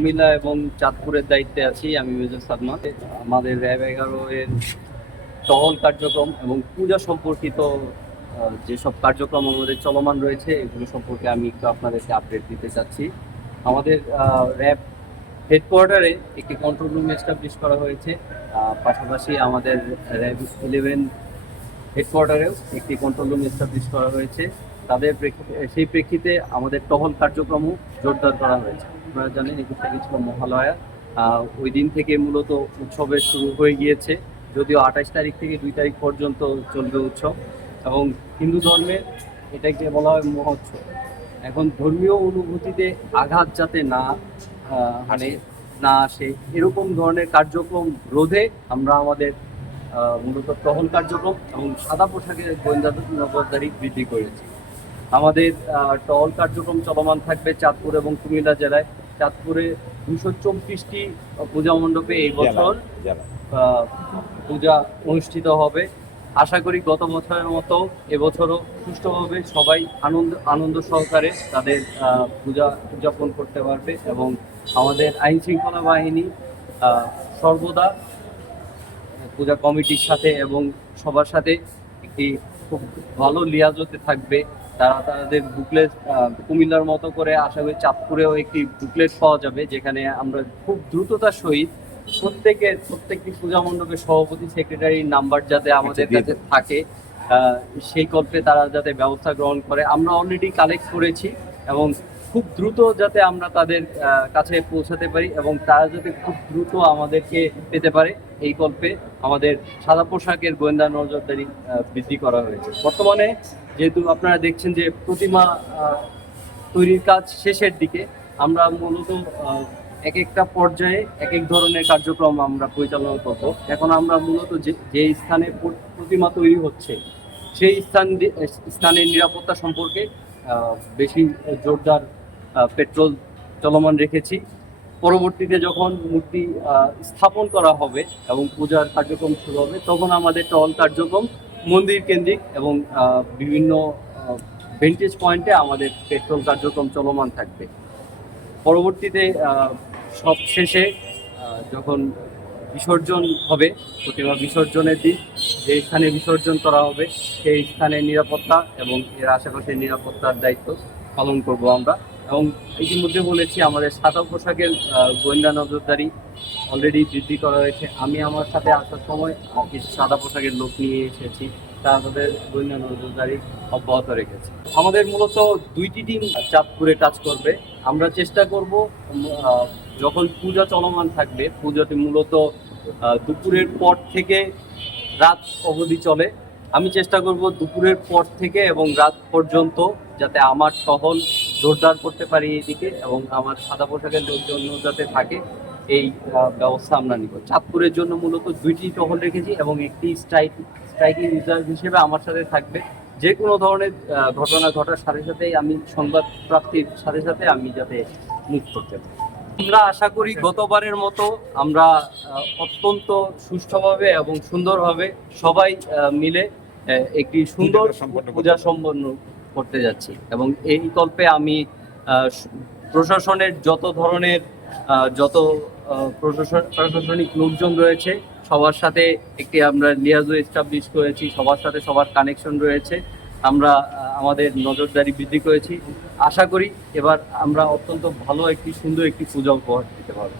কুমিল্লা এবং চাঁদপুরের দায়িত্বে আছি আমি মেজর সাদমা। আমাদের র্যাব এগারো এর টহল কার্যক্রম এবং পূজা সম্পর্কিত যেসব কার্যক্রম আমাদের চলমান রয়েছে, এগুলো সম্পর্কে আমি একটু আপনাদেরকে আপডেট দিতে চাচ্ছি। আমাদের র্যাব হেডকোয়ার্টারে একটি কন্ট্রোল রুম এস্টাবলিশ করা হয়েছে। পাশাপাশি আমাদের র্যাব ইলেভেন হেডকোয়ার্টারেও একটি কন্ট্রোল রুম এস্টাবলিশ করা হয়েছে। তাদের সেই প্রেক্ষিতে আমাদের টহল কার্যক্রমও জোরদার করা হয়েছে। আপনারা জানেন একুশ তারিখ ছিল মহালয়া ওই দিন থেকে মূলত উৎসবের শুরু হয়ে গিয়েছে। যদিও আঠাশ তারিখ থেকে দুই তারিখ পর্যন্ত চলবে উৎসব এবং হিন্দু ধর্মে এটাকে বলা হয় মহোৎসব। এখন ধর্মীয় অনুভূতিতে আঘাত যাতে না মানে না আসে, এরকম ধরনের কার্যক্রম রোধে আমরা আমাদের মূলত টহল কার্যক্রম এবং সাদা পোশাকের গোয়েন্দা নজরদারি বৃদ্ধি করেছি। আমাদের টহল কার্যক্রম চলমান থাকবে চাঁদপুর এবং কুমিল্লা জেলায়। চাঁদপুরে দুশো চব্বিশটি পূজা মণ্ডপে এই বছর পূজা অনুষ্ঠিত হবে। আশা করি গত বছরের মতো এবছরও সুষ্ঠুভাবে সবাই আনন্দ আনন্দ সহকারে তাদের আহ, পূজা উদযাপন করতে পারবে এবং আমাদের আইন শৃঙ্খলা বাহিনী আহ, সর্বদা পূজা কমিটির সাথে এবং সবার সাথে একটি খুব ভালো লিয়াজতে থাকবে। তারা তাদের বুকলেট কুমিল্লার মতো করে আশা করি চাঁদপুরেও একটি বুকলেট পাওয়া যাবে যেখানে আমরা খুব দ্রুততার সহিত প্রত্যেকের প্রত্যেকটি পূজা মণ্ডপের সভাপতি সেক্রেটারির নাম্বার যাতে আমাদের কাছে থাকে সেই কল্পে তারা যাতে ব্যবস্থা গ্রহণ করে। আমরা অলরেডি কালেক্ট করেছি এবং খুব দ্রুত যাতে আমরা তাদের কাছে পৌঁছাতে পারি এবং তারা যাতে খুব দ্রুত আমাদেরকে পেতে পারে এই কল্পে আমাদের সাদা পোশাকের গোয়েন্দা নজরদারি বৃদ্ধি করা হয়েছে। বর্তমানে যেহেতু আপনারা দেখছেন যে প্রতিমা তৈরির কাজ শেষের দিকে, আমরা মূলত এক একটা পর্যায়ে এক এক ধরনের কার্যক্রম আমরা পরিচালনা করব। এখন আমরা মূলত যে যে স্থানে প্রতিমা তৈরি হচ্ছে, সেই স্থান স্থানের নিরাপত্তা সম্পর্কে বেশি জোরদার পেট্রোল চলমান রেখেছি। পরবর্তীতে যখন মূর্তি স্থাপন করা হবে এবং পূজার কার্যক্রম শুরু হবে, তখন আমাদের টল কার্যক্রম মন্দির কেন্দ্রিক এবং বিভিন্ন ভেন্টেজ পয়েন্টে আমাদের পেট্রোল কার্যক্রম চলমান থাকবে। পরবর্তীতে সব শেষে যখন বিসর্জন হবে, প্রতিমা বিসর্জনের দিন, যে স্থানে বিসর্জন করা হবে, সেই স্থানের নিরাপত্তা এবং এর আশেপাশের নিরাপত্তার দায়িত্ব পালন করব আমরা। এবং ইতিমধ্যে বলেছি, আমাদের সাদা পোশাকের গোয়েন্দা নজরদারি অলরেডি বৃদ্ধি করা হয়েছে। আমি আমার সাথে আসার সময় কিছু সাদা পোশাকের লোক নিয়ে এসেছি। তারা তাদের গোয়েন্দা নজরদারি অব্যাহত রেখেছে। আমাদের মূলত দুইটি টিম চাঁদপুরে কাজ করবে। আমরা চেষ্টা করব যখন পূজা চলমান থাকবে, পূজাটি মূলত দুপুরের পর থেকে রাত অবধি চলে। আমি চেষ্টা করব দুপুরের পর থেকে এবং রাত পর্যন্ত যাতে আমার টহল জোরদার করতে পারি এইদিকে এবং আমার সাদা পোশাকের লোকজন যাতে থাকে এই ব্যবস্থা আমরা নিব। চাঁদপুরের জন্য মূলত দুইটি টহল রেখেছি এবং একটি স্ট্রাইক স্ট্রাইকিং রিজার্ভ হিসেবে আমার সাথে থাকবে। যে কোনো ধরনের ঘটনা ঘটার সাথে সাথেই আমি সংবাদ প্রাপ্তির সাথে সাথে আমি যাতে মুখ করতে পারি। আমরা আশা করি গতবারের মতো আমরা অত্যন্ত সুষ্ঠুভাবে এবং সুন্দরভাবে সবাই মিলে একটি সুন্দর পূজা সম্পন্ন করতে যাচ্ছি এবং এই কল্পে আমি প্রশাসনের যত ধরনের যত প্রশাসন প্রশাসনিক লোকজন রয়েছে সবার সাথে একটি আমরা লিয়াজো এস্টাবলিশ করেছি সবার সাথে সবার কানেকশন রয়েছে আমরা আমাদের নজরদারি বৃদ্ধি করেছি। আশা করি এবার আমরা অত্যন্ত ভালো একটি সুন্দর একটি পূজা উপহার দিতে পারব।